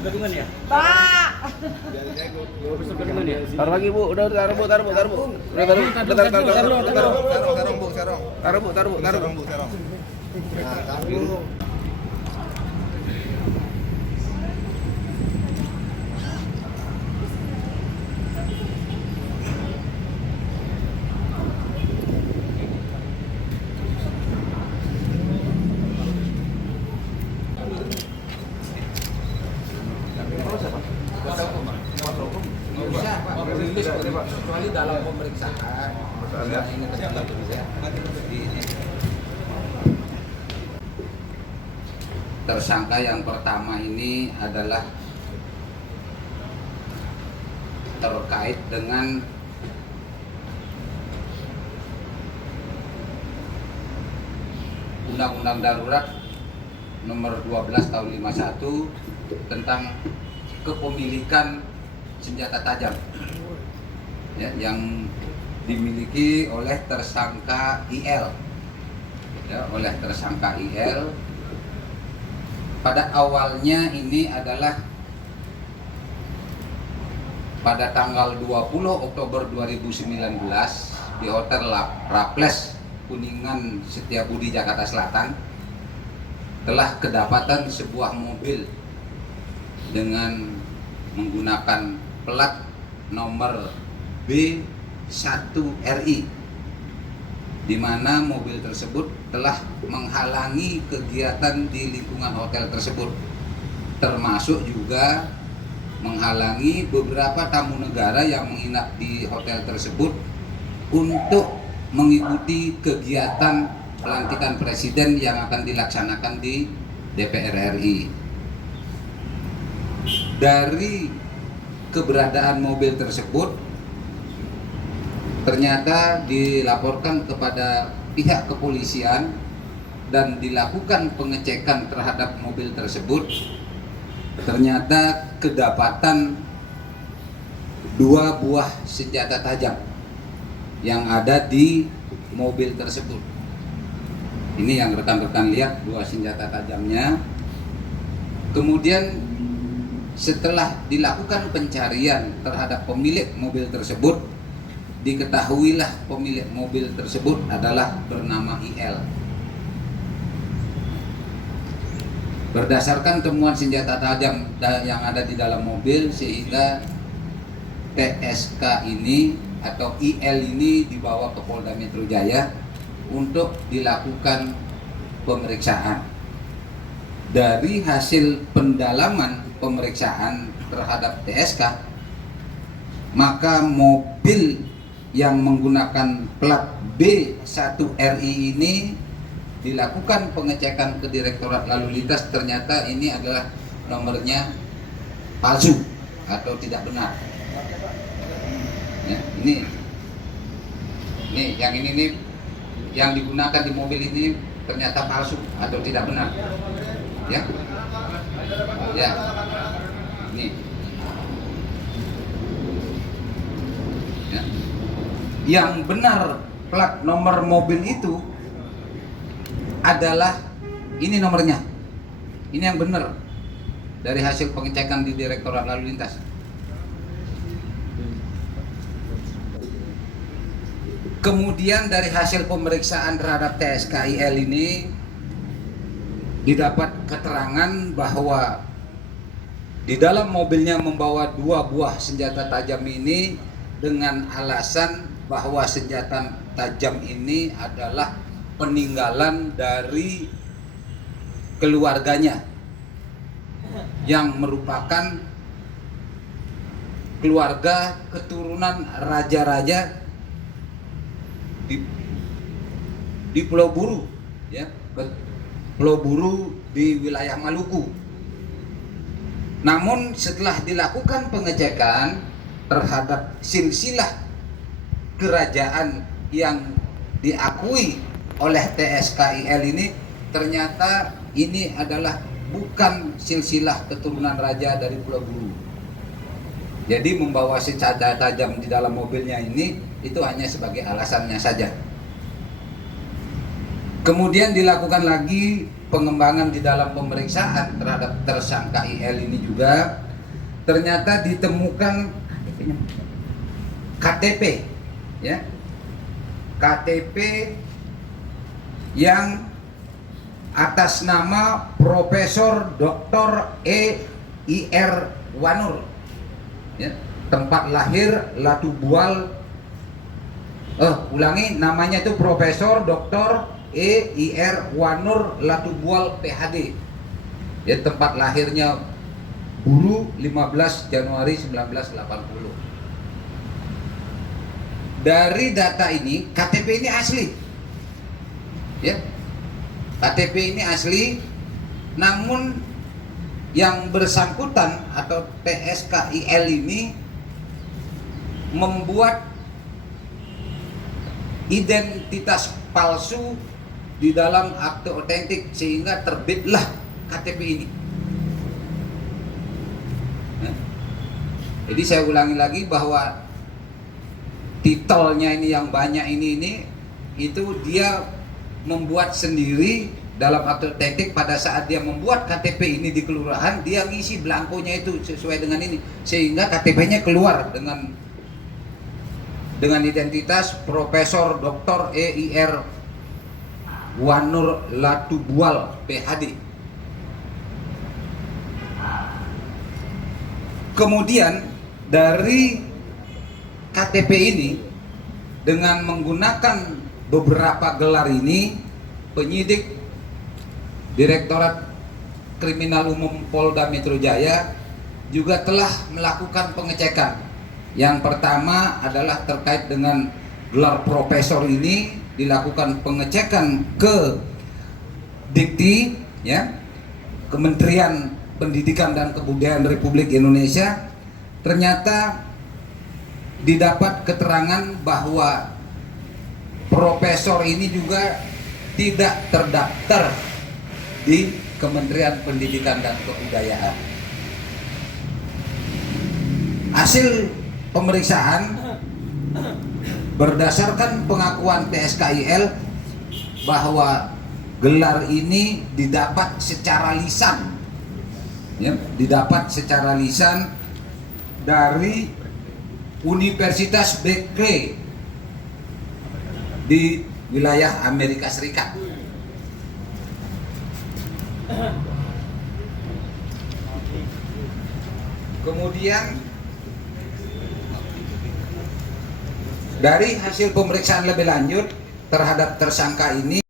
gadungan ya? Pak. Gadungan ya? Taruh lagi Bu, udah taruh Bu. Udah taruh Bu. Taruh. Kecuali dalam pemeriksaan. Tersangka yang pertama ini adalah terkait dengan Undang-Undang Darurat Nomor 12 Tahun 51 tentang kepemilikan senjata tajam ya, yang dimiliki oleh tersangka IL ya, pada awalnya ini adalah pada tanggal 20 Oktober 2019 di Hotel Raples Kuningan Setiabudi Jakarta Selatan telah kedapatan sebuah mobil dengan menggunakan plat nomor B1RI, di mana mobil tersebut telah menghalangi kegiatan di lingkungan hotel tersebut, termasuk juga menghalangi beberapa tamu negara yang menginap di hotel tersebut untuk mengikuti kegiatan pelantikan presiden yang akan dilaksanakan di DPR RI. Dari keberadaan mobil tersebut ternyata dilaporkan kepada pihak kepolisian dan dilakukan pengecekan terhadap mobil tersebut. Ternyata kedapatan 2 buah senjata tajam yang ada di mobil tersebut. Ini yang rekan-rekan lihat, 2 senjata tajamnya. Kemudian setelah dilakukan pencarian terhadap pemilik mobil tersebut, diketahuilah pemilik mobil tersebut adalah bernama IL. Berdasarkan temuan senjata tajam yang ada di dalam mobil, sehingga TSK ini atau IL ini dibawa ke Polda Metro Jaya untuk dilakukan pemeriksaan. Dari hasil pendalaman pemeriksaan terhadap TSK, maka mobil yang menggunakan plat B1RI ini dilakukan pengecekan ke Direktorat Lalu Lintas, ternyata ini adalah nomornya palsu atau tidak benar. Ya, ini yang ini nih, yang digunakan di mobil ini ternyata palsu atau tidak benar. Ya, ini. Ya. Yang benar plat nomor mobil itu adalah ini nomornya. Ini yang benar dari hasil pengecekan di Direktorat Lalu Lintas. Kemudian dari hasil pemeriksaan terhadap TSKIL ini didapat keterangan bahwa di dalam mobilnya membawa 2 buah senjata tajam ini dengan alasan bahwa senjata tajam ini adalah peninggalan dari keluarganya yang merupakan keluarga keturunan raja-raja di Pulau Buru, ya, Pulau Buru di wilayah Maluku. Namun setelah dilakukan pengecekan terhadap silsilah kerajaan yang diakui oleh TSKIL ini, ternyata ini adalah bukan silsilah keturunan raja dari Pulau Buru. Jadi membawa senjata tajam di dalam mobilnya ini itu hanya sebagai alasannya saja. Kemudian dilakukan lagi pengembangan di dalam pemeriksaan terhadap tersangka IL ini juga ternyata ditemukan KTP, ya, KTP yang atas nama Profesor Dr. E.I.R. Wanur, ya, tempat lahir Latubual, namanya itu Profesor Dr. E.I.R. Wanur Latubual PhD, ya, tempat lahirnya Buru 15 Januari 1980. Dari data ini KTP ini asli, ya, KTP ini asli, namun yang bersangkutan atau TSKIL ini membuat identitas palsu di dalam akte otentik sehingga terbitlah KTP ini. Nah, jadi saya ulangi lagi bahwa titelnya ini yang banyak ini itu dia membuat sendiri dalam akte otentik. Pada saat dia membuat KTP ini di kelurahan, dia ngisi belangkonya itu sesuai dengan ini, sehingga KTP-nya keluar dengan identitas Profesor Dr. E.I.R. Wanur Latubual PhD. Kemudian dari KTP ini dengan menggunakan beberapa gelar ini, penyidik Direktorat Kriminal Umum Polda Metro Jaya juga telah melakukan pengecekan. Yang pertama adalah terkait dengan gelar profesor ini, dilakukan pengecekan ke Dikti, ya, Kementerian Pendidikan dan Kebudayaan Republik Indonesia. Ternyata didapat keterangan bahwa profesor ini juga tidak terdaftar di Kementerian Pendidikan dan Kebudayaan. Hasil pemeriksaan berdasarkan pengakuan TSKIL bahwa gelar ini didapat secara lisan, ya, didapat secara lisan dari Universitas Berkeley di wilayah Amerika Serikat. Kemudian dari hasil pemeriksaan lebih lanjut terhadap tersangka ini